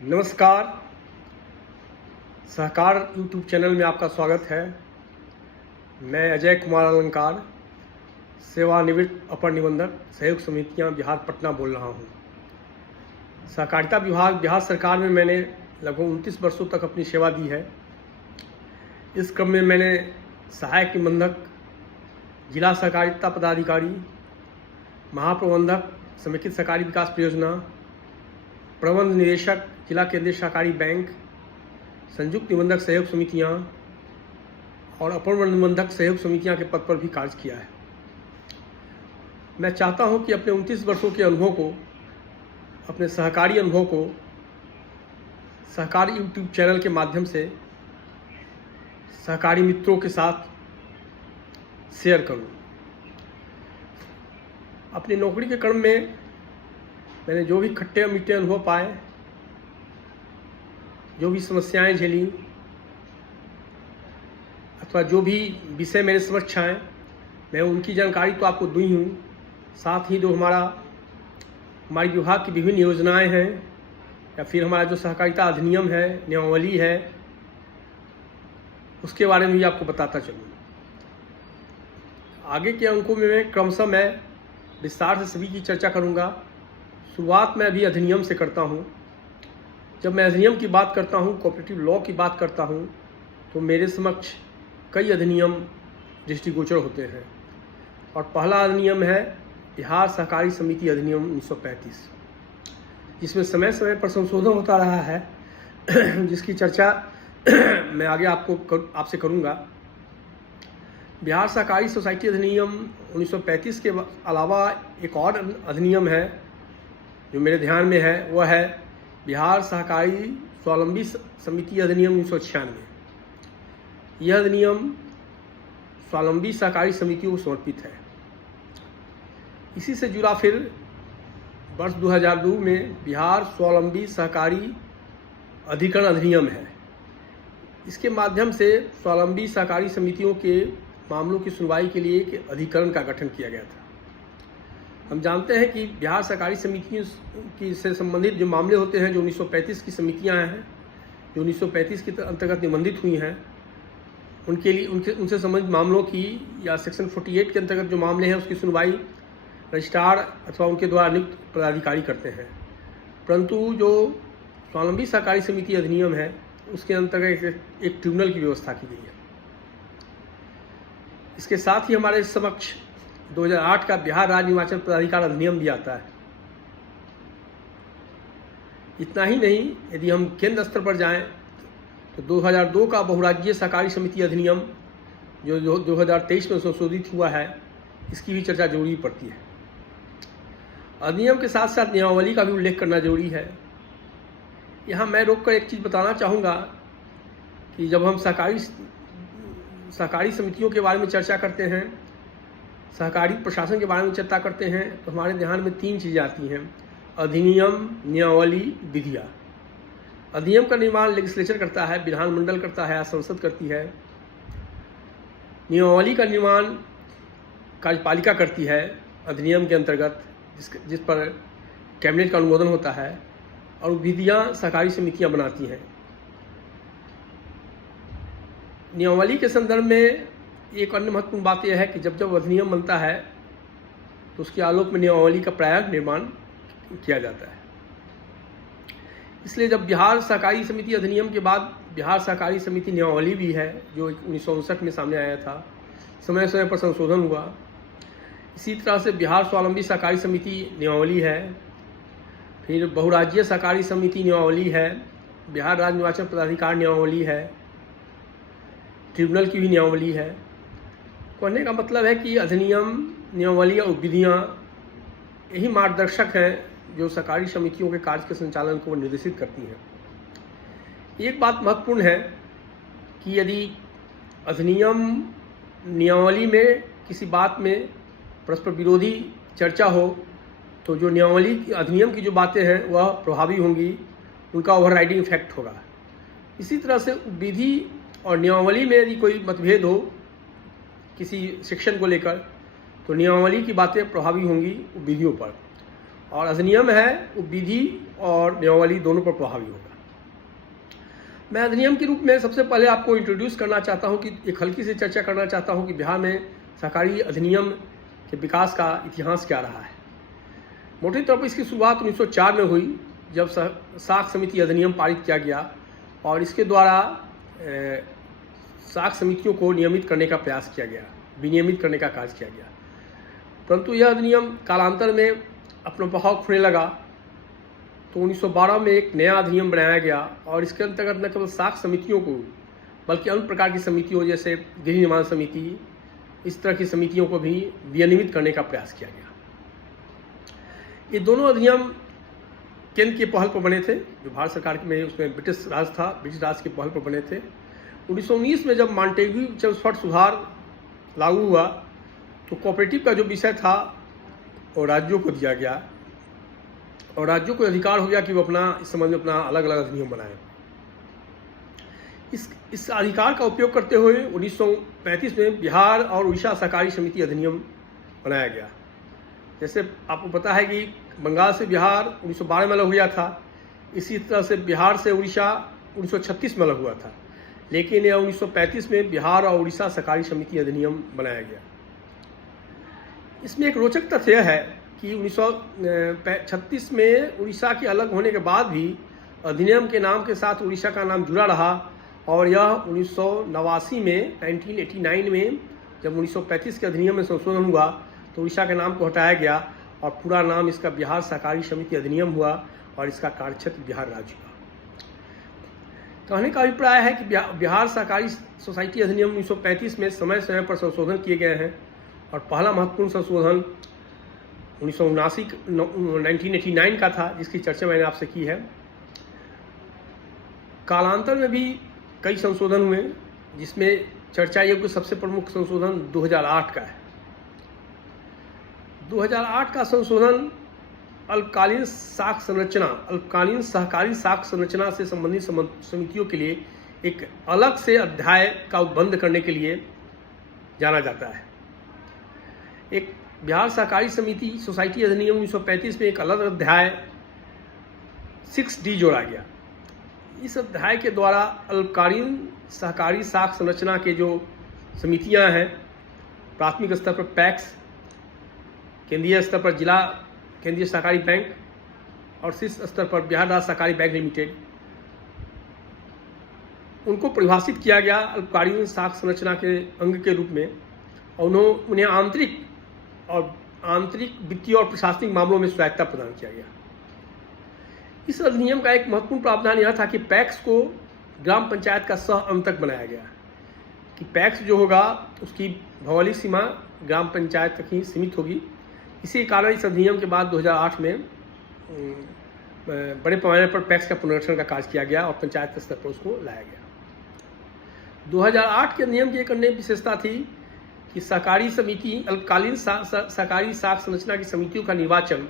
नमस्कार। सहकार YouTube channel में आपका स्वागत है। मैं अजय कुमार अलंकार, सेवानिवृत्त अपर निबंधक सहयोग समितियां बिहार पटना बोल रहा हूं। सहकारिता विभाग बिहार सरकार में मैंने लगभग 29 वर्षों तक अपनी सेवा दी है। इस क्रम में मैंने सहायक निबंधक, जिला सहकारिता पदाधिकारी, महाप्रबंधक समेकित सहकारी विकास परियोजना, प्रबंध निदेशक जिला केंद्रीय सहकारी बैंक, संयुक्त निबंधक सहयोग समितियां और अपर निबंधक सहयोग समितियां के पद पर भी कार्य किया है। मैं चाहता हूं कि अपने 29 वर्षों के अनुभव को, अपने सहकारी अनुभव को सहकारी यूट्यूब चैनल के माध्यम से सहकारी मित्रों के साथ शेयर करूं। अपनी नौकरी के क्रम में मैंने जो भी खट्टे मीठे अनुभव पाए, जो भी समस्याएं झेली अथवा जो भी विषय मेरे समक्ष आए, मैं उनकी जानकारी तो आपको दी हूँ। साथ ही जो हमारी विभाग की विभिन्न योजनाएं हैं या फिर हमारा जो सहकारिता अधिनियम है, नियमावली है, उसके बारे में भी आपको बताता चलूँ। आगे के अंकों में क्रमशः मैं विस्तार से सभी की चर्चा करूँगा। शुरुआत मैं अभी अधिनियम से करता हूँ। जब मैं अधिनियम की बात करता हूँ, कोऑपरेटिव लॉ की बात करता हूँ, तो मेरे समक्ष कई अधिनियम दृष्टिगोचर होते हैं। और पहला अधिनियम है बिहार सहकारी समिति अधिनियम 1935, जिसमें समय समय पर संशोधन होता रहा है, जिसकी चर्चा मैं आगे आपसे करूँगा। बिहार सहकारी सोसाइटी अधिनियम 1935 के अलावा एक और अधिनियम है जो मेरे ध्यान में है, वह है बिहार सहकारी स्वावलंबी समिति अधिनियम 1996। यह अधिनियम स्वावलंबी सहकारी समितियों को समर्पित है। इसी से जुड़ा फिर वर्ष 2002 में बिहार स्वावलंबी सहकारी अधिकरण अधिनियम है। इसके माध्यम से स्वावलंबी सहकारी समितियों के मामलों की सुनवाई के लिए एक अधिकरण का गठन किया गया था। हम जानते हैं कि बिहार सहकारी समितियों की से संबंधित जो मामले होते हैं, जो 1935 की समितियां हैं, जो 1935 के अंतर्गत निबंधित हुई हैं, उनके लिए उनसे संबंधित मामलों की या सेक्शन 48 के अंतर्गत जो मामले हैं, उसकी सुनवाई रजिस्ट्रार अथवा उनके द्वारा नियुक्त पदाधिकारी करते हैं। परंतु जो स्वावलंबी सहकारी समिति अधिनियम है, उसके अंतर्गत एक ट्रिब्यूनल की व्यवस्था की गई है। इसके साथ ही हमारे समक्ष 2008 का बिहार राज्य निर्वाचन पदाधिकार अधिनियम भी आता है। इतना ही नहीं, यदि हम केंद्र स्तर पर जाएं तो 2002 का बहुराज्यीय सहकारी समिति अधिनियम जो 2023 में संशोधित हुआ है, इसकी भी चर्चा जरूरी पड़ती है। अधिनियम के साथ साथ नियमावली का भी उल्लेख करना जरूरी है। यहाँ मैं रोककर एक चीज़ बताना चाहूँगा कि जब हम सहकारी समितियों के बारे में चर्चा करते हैं, सहकारी प्रशासन के बारे में चर्चा करते हैं, तो हमारे ध्यान में 3 चीज़ें आती हैं: अधिनियम, नियमावली, विधियाँ। अधिनियम का निर्माण लेजिस्लेचर करता है, विधानमंडल करता है, संसद करती है। नियमावली का निर्माण कार्यपालिका करती है अधिनियम के अंतर्गत, जिस पर कैबिनेट का अनुमोदन होता है। और विधियाँ सहकारी समितियाँ बनाती हैं। नियमावली के संदर्भ में एक अन्य महत्वपूर्ण बात यह है कि जब अधिनियम बनता है तो उसके आलोक में नियमावली का प्रायः निर्माण किया जाता है। इसलिए जब बिहार सहकारी समिति अधिनियम के बाद बिहार सहकारी समिति नियमावली भी है, जो 1959 में सामने आया था, समय समय पर संशोधन हुआ। इसी तरह से बिहार स्वावलंबी सहकारी समिति नियमावली है, फिर बहुराज्यीय सहकारी समिति नियमावली है, बिहार राज्य निर्वाचन पदाधिकार नियमावली है, ट्रिब्यूनल की भी नियमावली है। कहने का मतलब है कि अधिनियम, नियमावली और विधियाँ यही मार्गदर्शक हैं जो सहकारी समितियों के कार्य के संचालन को निर्देशित करती हैं। एक बात महत्वपूर्ण है कि यदि अधिनियम, नियमावली में किसी बात में परस्पर विरोधी चर्चा हो, तो जो नियमावली अधिनियम की जो बातें हैं वह प्रभावी होंगी, उनका ओवरराइडिंग इफेक्ट होगा। इसी तरह से विधि और नियमावली में यदि कोई मतभेद हो किसी सेक्शन को लेकर, तो नियमावली की बातें प्रभावी होंगी विधियों पर। और अधिनियम है वो विधि और नियमावली दोनों पर प्रभावी होगा। मैं अधिनियम के रूप में सबसे पहले आपको इंट्रोड्यूस करना चाहता हूं कि एक हल्की सी चर्चा करना चाहता हूं कि बिहार में सहकारी अधिनियम के विकास का इतिहास क्या रहा है। मोटे तौर पर इसकी शुरुआत 1904 में हुई, जब साख समिति अधिनियम पारित किया गया और इसके द्वारा साख समितियों को नियमित करने का प्रयास किया गया, विनियमित करने का कार्य किया गया। परंतु यह अधिनियम कालांतर में अपना प्रभाव खोने लगा, तो 1912 में एक नया अधिनियम बनाया गया और इसके अंतर्गत न केवल साख समितियों को बल्कि अन्य प्रकार की समितियों जैसे गृह निर्माण समिति, इस तरह की समितियों को भी विनियमित करने का प्रयास किया गया। ये दोनों अधिनियम केंद्र की पहल पर बने थे, जो भारत सरकार में उसमें ब्रिटिश राज था, ब्रिटिश राज की पहल पर बने थे। 1919 में जब मॉन्टेग्यू चेम्सफोर्ड सुधार लागू हुआ तो कोऑपरेटिव का जो विषय था वो राज्यों को दिया गया और राज्यों को अधिकार हो गया कि वो अपना इस संबंध में अपना अलग अलग अधिनियम बनाएं। इस अधिकार का उपयोग करते हुए 1935 में बिहार और उड़ीसा सहकारी समिति अधिनियम बनाया गया। जैसे आपको पता है कि बंगाल से बिहार 1912 में अलग हुआ था, इसी तरह से बिहार से उड़ीसा 1936 में अलग हुआ था, लेकिन यह 1935 में बिहार और उड़ीसा सहकारी समिति अधिनियम बनाया गया। इसमें एक रोचक तथ्य है कि 1936 में उड़ीसा के अलग होने के बाद भी अधिनियम के नाम के साथ उड़ीसा का नाम जुड़ा रहा और यह 1989 में 1989 में जब 1935 के अधिनियम में संशोधन हुआ तो उड़ीसा के नाम को हटाया गया और पूरा नाम इसका बिहार सहकारी समिति अधिनियम हुआ और इसका कार्यक्षेत्र बिहार राज्य हुआ। कहने का अभिप्राय है कि बिहार सहकारी सोसाइटी अधिनियम 1935 में समय समय पर संशोधन किए गए हैं और पहला महत्वपूर्ण संशोधन 1989 का था, जिसकी चर्चा मैंने आपसे की है। कालांतर में भी कई संशोधन हुए, जिसमें चर्चा योग्य सबसे प्रमुख संशोधन 2008 का है। 2008 का संशोधन अल्पकालीन सहकारी साख संरचना से संबंधित समितियों के लिए एक अलग से अध्याय का बंद करने के लिए जाना जाता है। एक बिहार सहकारी समिति सोसाइटी अधिनियम 1935 में एक अलग अध्याय 6D जोड़ा गया। इस अध्याय के द्वारा अल्पकालीन सहकारी साख संरचना के जो समितियां हैं, प्राथमिक स्तर पर पैक्स, केंद्रीय स्तर पर जिला केंद्रीय सहकारी बैंक और शीर्ष स्तर पर बिहार राज्य सहकारी बैंक लिमिटेड, उनको परिभाषित किया गया अल्पकालीन साख संरचना के अंग के रूप में और उन्हें आंतरिक वित्तीय और प्रशासनिक मामलों में स्वायत्ता प्रदान किया गया। इस अधिनियम का एक महत्वपूर्ण प्रावधान यह था कि पैक्स को ग्राम पंचायत का सह अंतक बनाया गया कि पैक्स जो होगा उसकी भौगोलिक सीमा ग्राम पंचायत तक ही सीमित होगी। इसी कारण इस अधिनियम के बाद 2008 में बड़े पैमाने पर पैक्स का पुनरीक्षण का कार्य किया गया और पंचायत स्तर पर उसको लाया गया। 2008 के नियम की एक अन्य विशेषता थी कि सहकारी समिति अल्पकालीन सहकारी साख संरचना की समितियों का निर्वाचन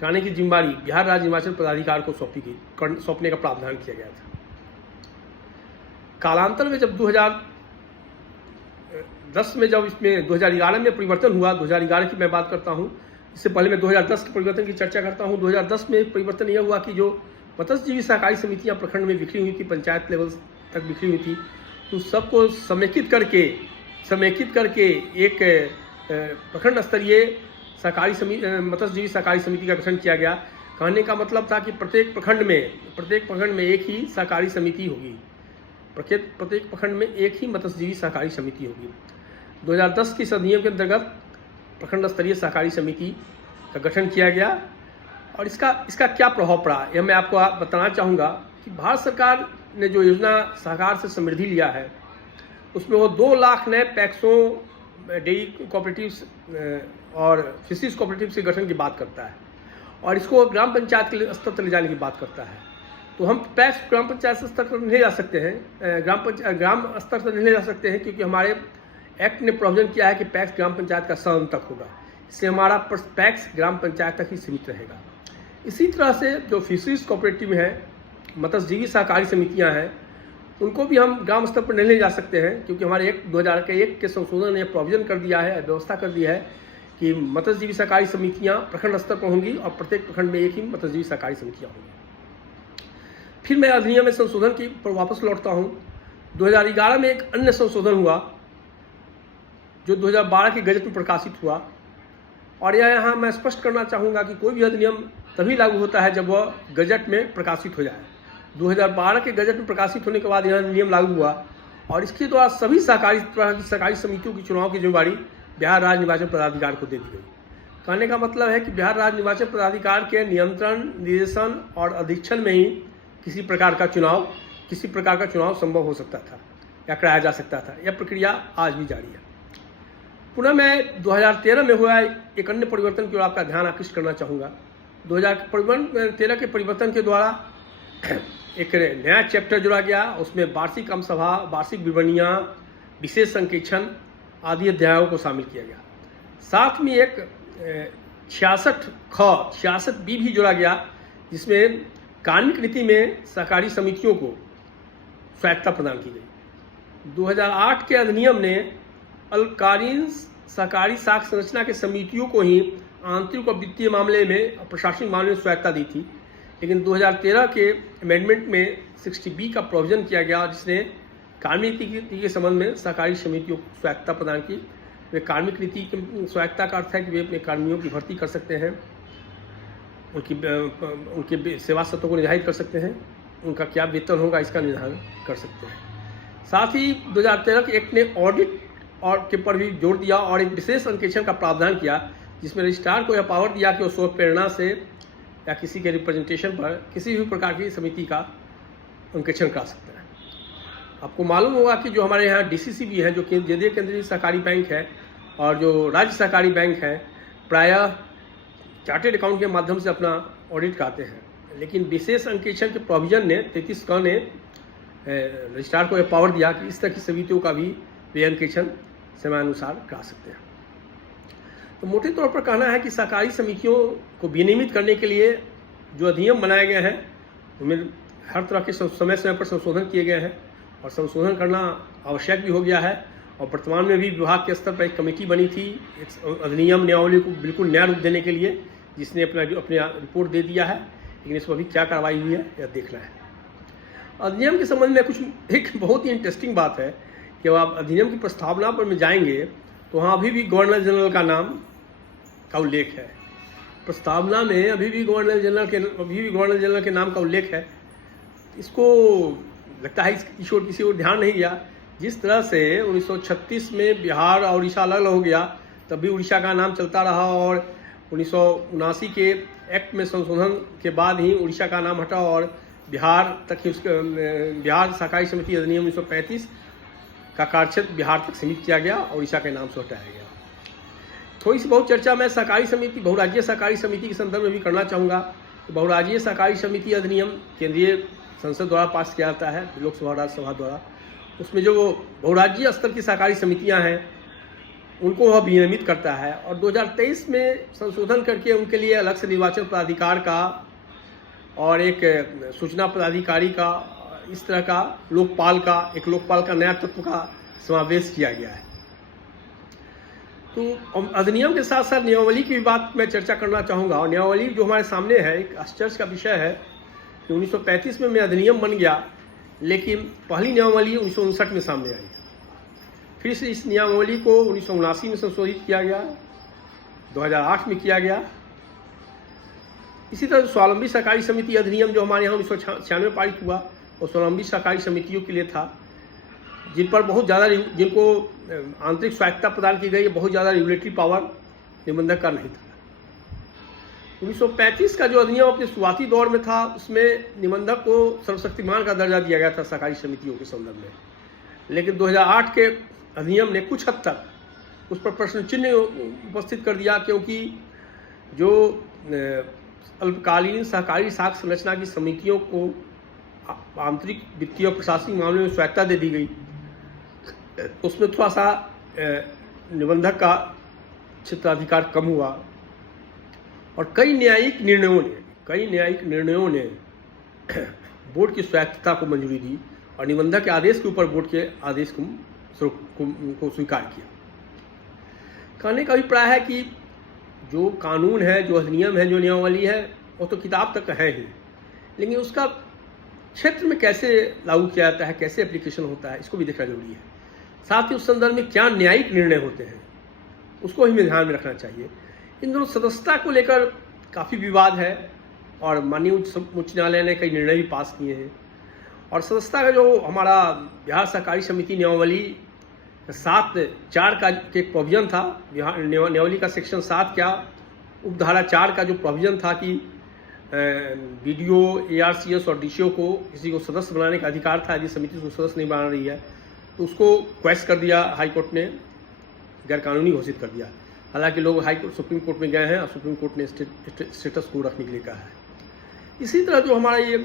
कराने की जिम्मेदारी बिहार राज्य निर्वाचन पदाधिकारी को सौंपने का प्रावधान किया गया था। कालांतर में जब 2010 में जब इसमें 2011 में परिवर्तन हुआ, 2011 की मैं बात करता हूँ, इससे पहले मैं 2010 के परिवर्तन की चर्चा करता हूँ। 2010 में परिवर्तन यह हुआ कि जो मत्स्यजीवी सहकारी समितियाँ प्रखंड में बिखरी हुई थी, पंचायत लेवल तक बिखरी हुई थी, तो सबको समेकित करके एक प्रखंड स्तरीय सहकारी समिति मत्स्यजीवी सहकारी समिति का गठन किया गया। कहने का मतलब था कि प्रत्येक प्रखंड में एक ही सहकारी समिति होगी, प्रत्येक प्रखंड में एक ही मत्स्यजीवी सहकारी समिति होगी। 2010 की इस अधिनियम के अंतर्गत प्रखंड स्तरीय सहकारी समिति का गठन किया गया और इसका क्या प्रभाव पड़ा यह मैं आपको बताना चाहूँगा कि भारत सरकार ने जो योजना सहकार से समृद्धि लिया है उसमें वो 2 लाख नए पैक्सों, डेयरी कोऑपरेटिव्स और फिशरीज कोऑपरेटिव के गठन की बात करता है और इसको ग्राम पंचायत के स्तर तक ले जाने की बात करता है। तो हम पैक्स ग्राम पंचायत स्तर पर नहीं जा सकते हैं, ग्राम स्तर तक नहीं जा सकते हैं, क्योंकि हमारे एक्ट ने प्रोविजन किया है कि पैक्स ग्राम पंचायत का सह तक होगा, इससे हमारा पैक्स ग्राम पंचायत तक ही सीमित रहेगा। इसी तरह से जो फिशरीज कोऑपरेटिव हैं, मत्स्यजीवी सहकारी समितियां हैं, उनको भी हम ग्राम स्तर पर नहीं ले जा सकते हैं, क्योंकि हमारे 2001 के संशोधन ने प्रोविजन कर दिया है, व्यवस्था कर दी है कि मत्स्यजीवी सहकारी समितियां प्रखंड स्तर पर होंगी और प्रत्येक प्रखंड में एक ही मत्स्यजीवी सहकारी समितियां होंगी। फिर मैं अधिनियम में संशोधन की पर वापस लौटता हूं। 2011 में एक अन्य संशोधन हुआ जो 2012 के गजट में प्रकाशित हुआ, और यहाँ मैं स्पष्ट करना चाहूँगा कि कोई भी अधिनियम तभी लागू होता है जब वह गजट में प्रकाशित हो जाए। 2012 के गजट में प्रकाशित होने के बाद यह नियम लागू हुआ और इसके द्वारा सभी सहकारी समितियों की चुनाव की जिम्मेदारी बिहार राज्य निर्वाचन पदाधिकारी को दे दी गई। कहने का मतलब है कि बिहार राज्य निर्वाचन पदाधिकारी के नियंत्रण, निर्देशन और अधीक्षण में ही किसी प्रकार का चुनाव संभव हो सकता था या कराया जा सकता था। यह प्रक्रिया आज भी जारी है। पुनः मैं 2013 में हुआ एक अन्य परिवर्तन की ओर आपका ध्यान आकृष्ट करना चाहूँगा। 2013 के परिवर्तन के द्वारा एक नया चैप्टर जोड़ा गया। उसमें वार्षिक आम सभा, वार्षिक विवरणियाँ, विशेष संकेक्षण आदि अध्यायों को शामिल किया गया। साथ में एक 66B भी जोड़ा गया, जिसमें कार्मिक नीति में सहकारी समितियों को स्वायत्तता प्रदान की गई। 2008 के अधिनियम ने अल्पकालीन सहकारी साख संरचना के समितियों को ही आंतरिक और वित्तीय मामले में और प्रशासनिक मामले में स्वायत्तता दी थी, लेकिन 2013 के अमेंडमेंट में 60B का प्रोविजन किया गया, जिसने कार्मिक नीति के संबंध में सहकारी समितियों को स्वायत्तता प्रदान की। वे कार्मिक नीति की स्वायत्तता का अर्थ है कि वे अपने कर्मियों की भर्ती कर सकते हैं, उनके सेवा सत्रों को निर्धारित कर सकते हैं, उनका क्या वेतन होगा इसका निर्धारण कर सकते हैं। साथ ही 2013 के एक्ट ने ऑडिट और के पर भी जोर दिया और एक विशेष अंकेक्षण का प्रावधान किया, जिसमें रजिस्ट्रार को यह पावर दिया कि वो स्व प्रेरणा से या किसी के रिप्रेजेंटेशन पर किसी भी प्रकार की समिति का अंकेक्षण करा सकते हैं। आपको मालूम होगा कि जो हमारे यहाँ DCC भी है, जो केंद्रीय सहकारी बैंक है, और जो राज्य सहकारी बैंक है, प्रायः चार्टेड अकाउंट के माध्यम से अपना ऑडिट कराते हैं, लेकिन विशेष अंकेक्षण के प्रोविजन ने 33 ने रजिस्ट्रार को यह पावर दिया कि इस तरह की समितियों का भी वे अंकेक्षण समयानुसार करा सकते हैं। तो मोटे तौर पर कहना है कि सहकारी समितियों को विनियमित करने के लिए जो अधिनियम बनाए गए हैं उनमें हर तरह के समय पर संशोधन किए गए हैं, और संशोधन करना आवश्यक भी हो गया है। और वर्तमान में भी विभाग के स्तर पर एक कमेटी बनी थी एक अधिनियम नियमावली को बिल्कुल नया रूप देने के लिए, जिसने अपना रिपोर्ट दे दिया है, लेकिन इस पर भी क्या कार्रवाई हुई है यह देखना है। अधिनियम के संबंध में एक बहुत ही इंटरेस्टिंग बात है कि आप अधिनियम की प्रस्तावना पर में जाएंगे तो वहाँ अभी भी गवर्नर जनरल का नाम का उल्लेख है। प्रस्तावना में अभी भी गवर्नर जनरल के नाम का उल्लेख है। इसको लगता है इस ओर किसी और ध्यान नहीं गया। जिस तरह से 1936 में बिहार और उड़ीसा अलग हो गया, तब भी उड़ीसा का नाम चलता रहा, और 1979 के एक्ट में संशोधन के बाद ही उड़ीसा का नाम हटा और बिहार तक ही बिहार सहकारी समिति अधिनियम 1935 का कार्यक्षेत्र बिहार तक सीमित किया गया और उड़ीसा के नाम से हटाया गया। थोड़ी सी बहुत चर्चा मैं सहकारी समिति, बहुराज्यीय सहकारी समिति के संदर्भ में भी करना चाहूँगा। बहुराज्यीय सहकारी समिति अधिनियम केंद्रीय संसद द्वारा पास किया जाता है, लोकसभा राज्यसभा द्वारा। उसमें जो बहुराज्यीय स्तर की सहकारी समितियां हैं उनको वह विनियमित करता है, और 2023 में संशोधन करके उनके लिए अलग से निर्वाचन पदाधिकार का और एक सूचना पदाधिकारी का, इस तरह का लोकपाल का नया तत्व का समावेश किया गया है। तो अधिनियम के साथ साथ नियमावली की भी बात मैं चर्चा करना चाहूँगा। और नियमावली जो हमारे सामने है, एक आश्चर्य का विषय है कि 1935 में अधिनियम बन गया, लेकिन पहली नियमावली 1959 में सामने आई। फिर से इस नियमावली को 1979 में संशोधित किया गया, 2008 में किया गया। इसी तरह स्वावलंबी सहकारी समिति अधिनियम जो हमारे यहाँ 1996 में पारित हुआ, और स्वावलंबी सहकारी समितियों के लिए था जिनको आंतरिक स्वायत्तता प्रदान की गई, बहुत ज़्यादा रेगुलेटरी पावर निबंधक का नहीं था। 1935 का जो अधिनियम अपने शुरुआती दौर में था, उसमें निबंधक को सर्वशक्तिमान का दर्जा दिया गया था सहकारी समितियों के संदर्भ में, लेकिन 2008 के अधिनियम ने कुछ हद तक उस पर प्रश्न चिन्ह उपस्थित कर दिया, क्योंकि जो अल्पकालीन सहकारी साख संरचना की समितियों को आंतरिक वित्तीय और प्रशासनिक मामले में स्वायत्तता दे दी गई, उसमें थोड़ा सा निबंधक का क्षेत्राधिकार कम हुआ, और कई न्यायिक निर्णयों ने बोर्ड की स्वायत्तता को मंजूरी दी और निबंधक के आदेश के ऊपर बोर्ड के आदेश को स्वीकार किया। कहने का अभिप्राय है कि जो कानून है, जो अधिनियम है, जो नियमावली है, वो तो किताब तक है ही, लेकिन उसका क्षेत्र में कैसे लागू किया जाता है, कैसे एप्लीकेशन होता है, इसको भी देखना जरूरी है। साथ ही उस संदर्भ में क्या न्यायिक निर्णय होते हैं, उसको हमें ध्यान में रखना चाहिए। इन दोनों सदस्यता को लेकर काफ़ी विवाद है और माननीय उच्च न्यायालय ने कई निर्णय भी पास किए हैं। और सदस्यता का जो हमारा बिहार सहकारी समिति नियमावली 7(4) का एक प्रोविजन था, बिहार नियमावली का सेक्शन 7 क्या उपधारा 4 का जो प्रोविजन था कि बीडीओ, ARCS और DCO को किसी को सदस्य बनाने का अधिकार था, यदि समिति उसको सदस्य नहीं बना रही है तो उसको क्वेश्चन कर दिया, हाई कोर्ट ने गैरकानूनी घोषित कर दिया। हालांकि लोग सुप्रीम कोर्ट में गए हैं और सुप्रीम कोर्ट ने स्टेटस को रखने के लिए कहा है। इसी तरह जो हमारा ये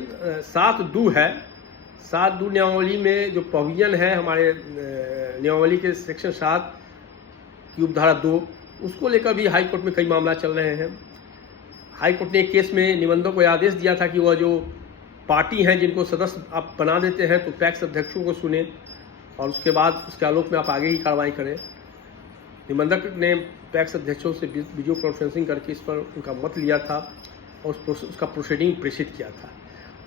7(2) है, 7(2) नियमावली में जो प्रोविजन है हमारे नियमावली के सेक्शन 7 की उपधारा 2, उसको लेकर भी हाई कोर्ट में कई मामला चल रहे हैं। हाई कोर्ट ने एक केस में निबंधक को यह आदेश दिया था कि वह जो पार्टी हैं जिनको सदस्य आप बना देते हैं तो पैक्स अध्यक्षों को सुने और उसके बाद उसके आलोक में आप आगे ही कार्रवाई करें। निबंधक ने पैक्स अध्यक्षों से वीडियो कॉन्फ्रेंसिंग करके इस पर उनका मत लिया था और उसका प्रोसीडिंग प्रेषित किया था।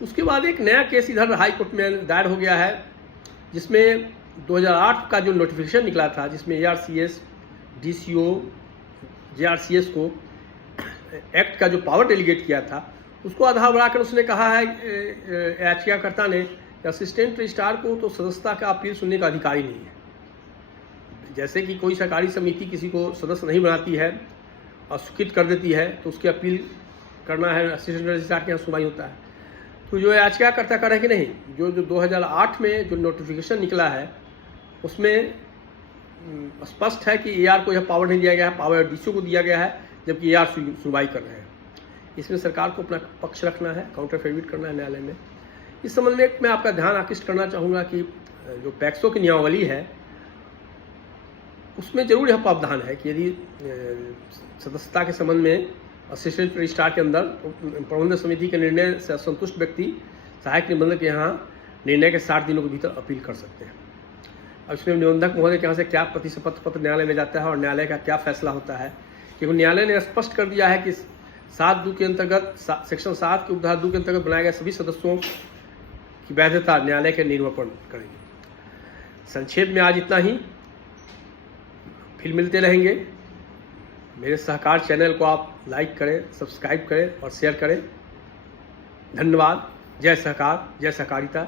उसके बाद एक नया केस इधर हाई कोर्ट में दायर हो गया है, जिसमें 2008 का जो नोटिफिकेशन निकला था, जिसमें ARCS, DCO, JRCS को एक्ट का जो पावर डेलीगेट किया था, उसको आधार बनाकर उसने कहा है याचिकाकर्ता ने कि असिस्टेंट रजिस्ट्रार को तो सदस्यता का अपील सुनने का अधिकार ही नहीं है। जैसे कि कोई सहकारी समिति किसी को सदस्य नहीं बनाती है और स्वीकृत कर देती है तो उसकी अपील करना है, असिस्टेंट रजिस्ट्रार के यहाँ सुनवाई होता है। तो जो याचिकाकर्ता कर रहे कि नहीं, जो 2008 में जो नोटिफिकेशन निकला है उसमें स्पष्ट है कि AR को यह पावर नहीं दिया गया है, पावर DCO को दिया गया है, जबकि AR सुनवाई कर रहे हैं। इसमें सरकार को अपना पक्ष रखना है, काउंटर एफिडेविट करना है न्यायालय में। इस संबंध में मैं आपका ध्यान आकृष्ट करना चाहूँगा कि जो पैक्सों की नियमावली है उसमें जरूर यह प्रावधान है कि यदि सदस्यता के संबंध में असिस्टेंट रजिस्ट्रार के अंदर प्रबंधन समिति के निर्णय से असंतुष्ट व्यक्ति सहायक निबंधक के यहाँ निर्णय के 60 दिनों के भीतर अपील कर सकते हैं। अब इसमें निबंधक महोदय के यहाँ से क्या प्रतिशत पत्र न्यायालय में जाता है और न्यायालय का क्या फैसला होता है, क्योंकि न्यायालय ने स्पष्ट कर दिया है कि 7(2) के अंतर्गत, सेक्शन 7 के उपधारा 2 के अंतर्गत बनाए गए सभी सदस्यों की वैधता न्यायालय के निरूपण करेंगे। संक्षेप में आज इतना ही, फिर मिलते रहेंगे। मेरे सहकार चैनल को आप लाइक करें, सब्सक्राइब करें और शेयर करें। धन्यवाद। जय सहकार, जय सहकारिता।